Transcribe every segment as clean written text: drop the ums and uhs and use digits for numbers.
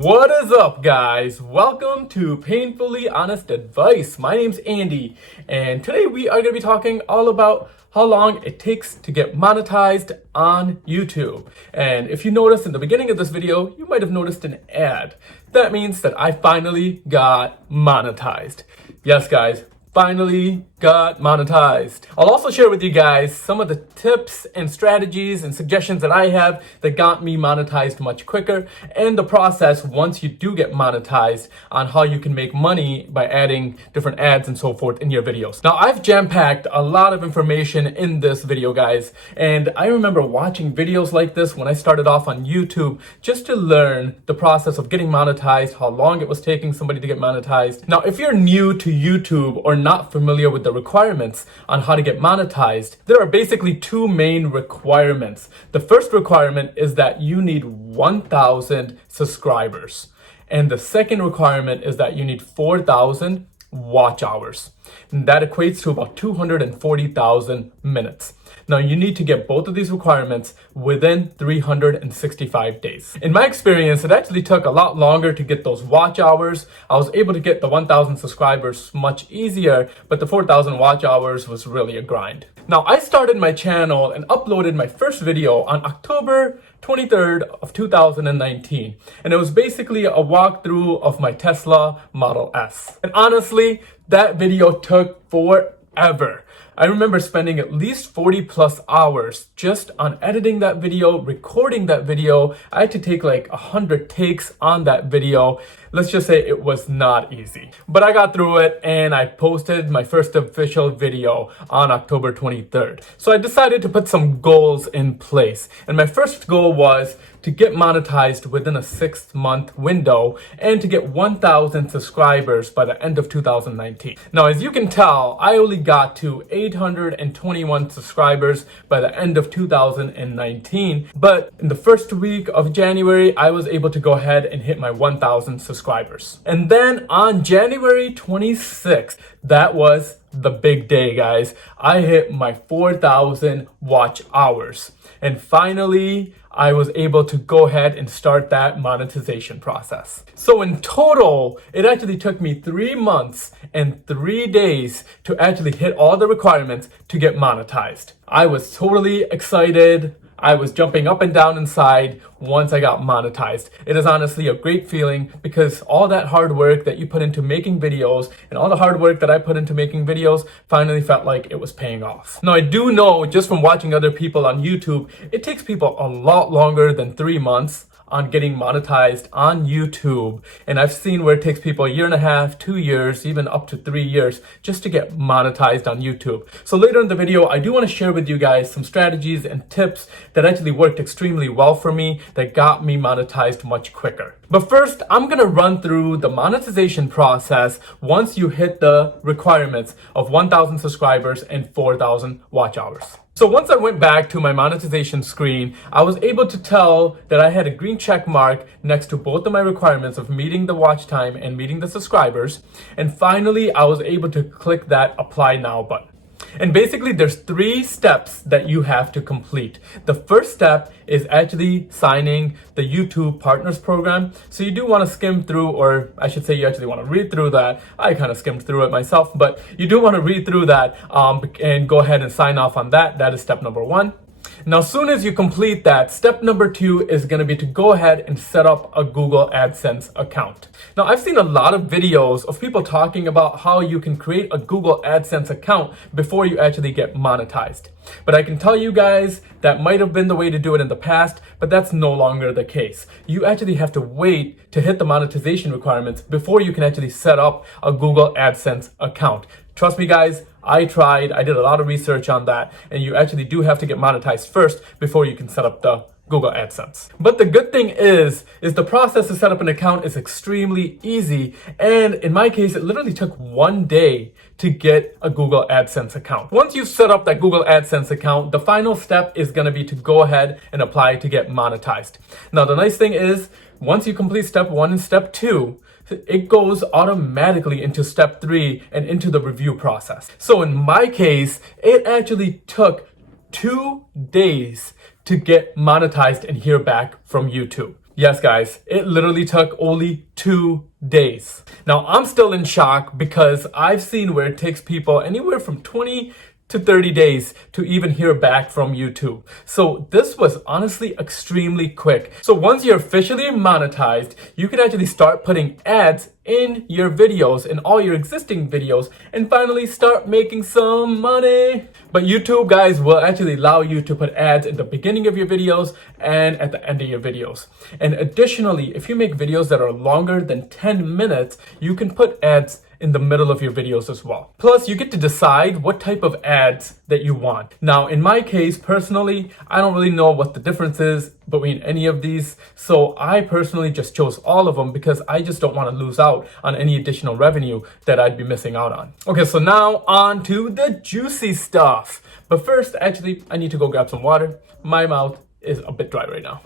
What is up, guys? Welcome to Painfully Honest Advice. My name's Andy, and today we are going to be talking all about how long it takes to get monetized on YouTube. And if you noticed in the beginning of this video, you might have noticed an ad. That means that I finally got monetized. Yes, guys. Finally got monetized. I'll also share with you guys some of the tips and strategies and suggestions that I have that got me monetized much quicker, and the process once you do get monetized on how you can make money by adding different ads and so forth in your videos. Now, I've jam-packed a lot of information in this video, guys, and I remember watching videos like this when I started off on YouTube just to learn the process of getting monetized, how long it was taking somebody to get monetized. Now, if you're new to YouTube or not familiar with the requirements on how to get monetized, there are basically two main requirements. The first requirement is that you need 1,000 subscribers. And the second requirement is that you need 4,000 watch hours. And that equates to about 240,000 minutes. Now, you need to get both of these requirements within 365 days. In my experience, it actually took a lot longer to get those watch hours. I was able to get the 1,000 subscribers much easier, but the 4,000 watch hours was really a grind. Now, I started my channel and uploaded my first video on October 23rd of 2019. And it was basically a walkthrough of my Tesla Model S. And honestly, that video took forever. I remember spending at least 40 plus hours just on editing that video, recording that video. I had to take like 100 takes on that video. Let's just say it was not easy. But I got through it and I posted my first official video on October 23rd. So I decided to put some goals in place. And my first goal was to get monetized within a 6-month window and to get 1,000 subscribers by the end of 2019. Now, as you can tell, I only got to 821 subscribers by the end of 2019. But in the first week of January, I was able to go ahead and hit my 1,000 subscribers. And then on January 26th, that was the big day, guys. I hit my 4,000 watch hours. And finally, I was able to go ahead and start that monetization process. So in total, it actually took me 3 months and 3 days to actually hit all the requirements to get monetized. I was totally excited. I was jumping up and down inside once I got monetized. It is honestly a great feeling because all that hard work that you put into making videos and all the hard work that I put into making videos finally felt like it was paying off. Now, I do know just from watching other people on YouTube, it takes people a lot longer than 3 months on getting monetized on YouTube. And I've seen where it takes people 1.5 years, 2 years, even up to 3 years just to get monetized on YouTube. So later in the video, I do want to share with you guys some strategies and tips that actually worked extremely well for me that got me monetized much quicker. But first, I'm going to run through the monetization process once you hit the requirements of 1,000 subscribers and 4,000 watch hours. So once I went back to my monetization screen, I was able to tell that I had a green check mark next to both of my requirements of meeting the watch time and meeting the subscribers. And finally, I was able to click that Apply Now button. And basically, there's 3 steps that you have to complete. The first step is actually signing the YouTube Partners Program. So you do want to skim through, or I should say you actually want to read through that. I kind of skimmed through it myself, but you do want to read through that and go ahead and sign off on that. That is step number 1. Now, as soon as you complete that, step number 2 is going to be to go ahead and set up a Google Adsense account. Now, I've seen a lot of videos of people talking about how you can create a Google Adsense account before you actually get monetized. But I can tell you guys that might have been the way to do it in the past, but that's no longer the case. You actually have to wait to hit the monetization requirements before you can actually set up a Google Adsense account. Trust me, guys, I tried. I did a lot of research on that, and you actually do have to get monetized first before you can set up the Google Adsense. But the good thing is the process to set up an account is extremely easy. And in my case, it literally took 1 day to get a Google Adsense account. Once you've set up that Google Adsense account, the final step is going to be to go ahead and apply to get monetized. Now, the nice thing is once you complete step 1 and step 2, it goes automatically into step 3 and into the review process. So in my case, it actually took 2 days to get monetized and hear back from YouTube. Yes, guys, it literally took only 2 days. Now, I'm still in shock because I've seen where it takes people anywhere from 20 to 30 days to even hear back from YouTube. So this was honestly extremely quick. So once you're officially monetized, you can actually start putting ads in your videos, in all your existing videos, and finally start making some money. But YouTube, guys, will actually allow you to put ads in the beginning of your videos and at the end of your videos. And additionally, if you make videos that are longer than 10 minutes, you can put ads in the middle of your videos as well. Plus, you get to decide what type of ads that you want. Now, in my case, personally, I don't really know what the difference is between any of these. So I personally just chose all of them because I just don't want to lose out on any additional revenue that I'd be missing out on. Okay, so now on to the juicy stuff. But first, actually, I need to go grab some water. My mouth is a bit dry right now.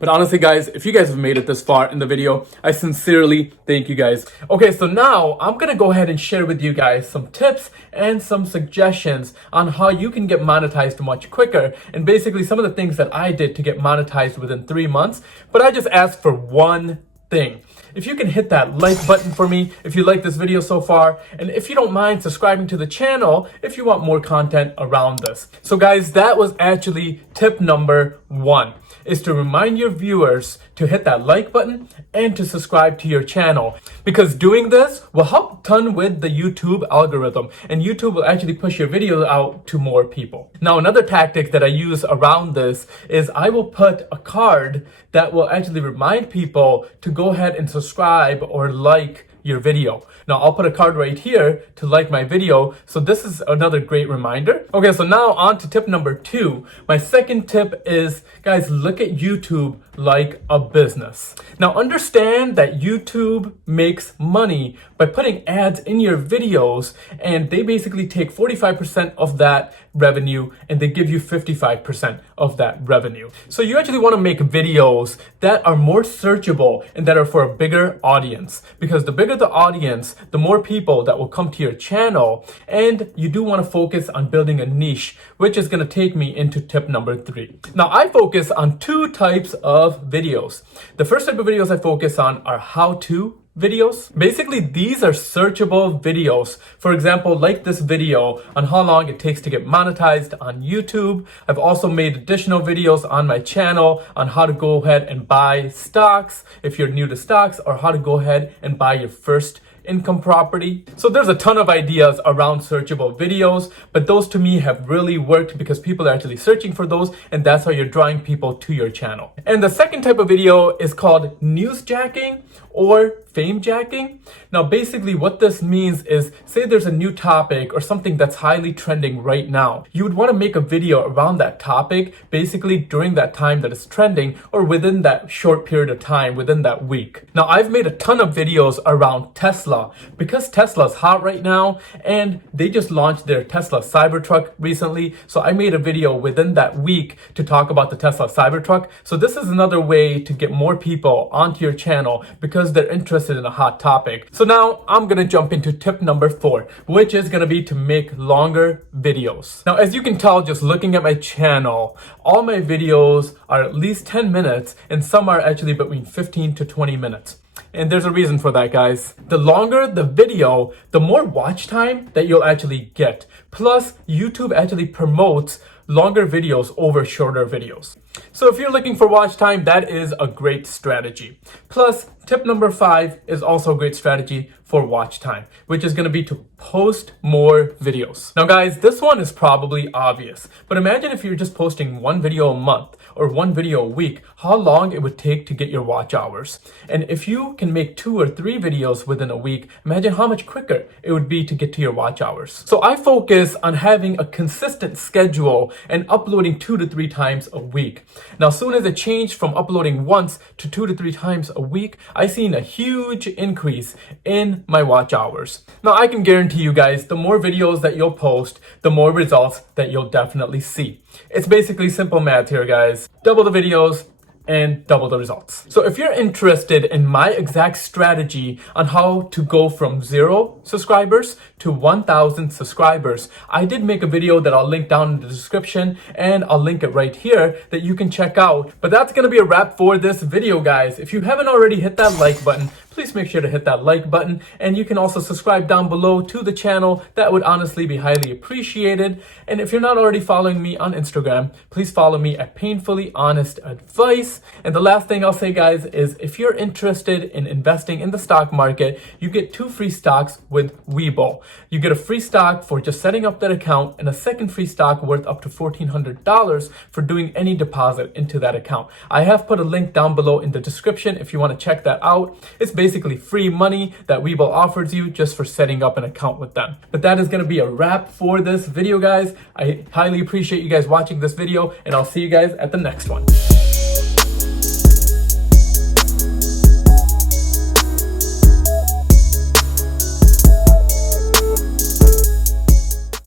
But honestly, guys, if you guys have made it this far in the video, I sincerely thank you guys. Okay, so now I'm gonna go ahead and share with you guys some tips and some suggestions on how you can get monetized much quicker, and basically some of the things that I did to get monetized within 3 months. But I just asked for one thing. If you can hit that like button for me if you like this video so far, and if you don't mind subscribing to the channel if you want more content around this. So guys, that was actually tip number 1, is to remind your viewers to hit that like button and to subscribe to your channel, because doing this will help a ton with the YouTube algorithm, and YouTube will actually push your video out to more people. Now, another tactic that I use around this is I will put a card that will actually remind people to go ahead and subscribe or like your video. Now, I'll put a card right here to like my video. So this is another great reminder. Okay, so now on to tip number 2. My second tip is, guys, look at YouTube like a business. Now, understand that YouTube makes money by putting ads in your videos, and they basically take 45% of that revenue and they give you 55% of that revenue. So you actually want to make videos that are more searchable and that are for a bigger audience, because the bigger the audience, the more people that will come to your channel. And you do want to focus on building a niche, which is going to take me into tip number 3. Now, I focus on 2 types of videos. The first type of videos I focus on are how-to videos. Basically, these are searchable videos. For example, like this video on how long it takes to get monetized on YouTube. I've also made additional videos on my channel on how to go ahead and buy stocks if you're new to stocks, or how to go ahead and buy your first income property. So there's a ton of ideas around searchable videos, but those to me have really worked because people are actually searching for those, and that's how you're drawing people to your channel. And the second type of video is called newsjacking or fame jacking. Now, basically what this means is, say there's a new topic or something that's highly trending right now. You would want to make a video around that topic, basically during that time that it's trending, or within that short period of time, within that week. Now, I've made a ton of videos around Tesla because Tesla's hot right now, and they just launched their Tesla Cybertruck recently. So I made a video within that week to talk about the Tesla Cybertruck. So this is another way to get more people onto your channel because they're interested in a hot topic. So now I'm gonna jump into tip number 4, which is gonna be to make longer videos. Now, as you can tell just looking at my channel, all my videos are at least 10 minutes, and some are actually between 15 to 20 minutes. And there's a reason for that, guys. The longer the video, the more watch time that you'll actually get. Plus, YouTube actually promotes longer videos over shorter videos. So if you're looking for watch time, that is a great strategy. Plus, tip number 5 is also a great strategy for watch time, which is going to be to post more videos. Now, guys, this one is probably obvious, but imagine if you're just posting one video a month or one video a week, how long it would take to get your watch hours. And if you can make 2 or 3 videos within a week, imagine how much quicker it would be to get to your watch hours. So I focus on having a consistent schedule and uploading 2 to 3 times a week. Now, as soon as it changed from uploading once to 2 to 3 times a week, I seen a huge increase in my watch hours. Now, I can guarantee you guys, the more videos that you'll post, the more results that you'll definitely see. It's basically simple math here, guys. Double the videos, and double the results. So if you're interested in my exact strategy on how to go from 0 subscribers to 1,000 subscribers, I did make a video that I'll link down in the description, and I'll link it right here that you can check out. But that's gonna be a wrap for this video, guys. If you haven't already hit that like button, please make sure to hit that like button, and you can also subscribe down below to the channel. That would honestly be highly appreciated. And if you're not already following me on Instagram, please follow me at Painfully Honest Advice. And the last thing I'll say, guys, is if you're interested in investing in the stock market, you get 2 free stocks with Webull. You get a free stock for just setting up that account, and a second free stock worth up to $1,400 for doing any deposit into that account. I have put a link down below in the description if you want to check that out. It's basically free money that Webull offers you just for setting up an account with them. But that is going to be a wrap for this video, guys. I highly appreciate you guys watching this video, and I'll see you guys at the next one.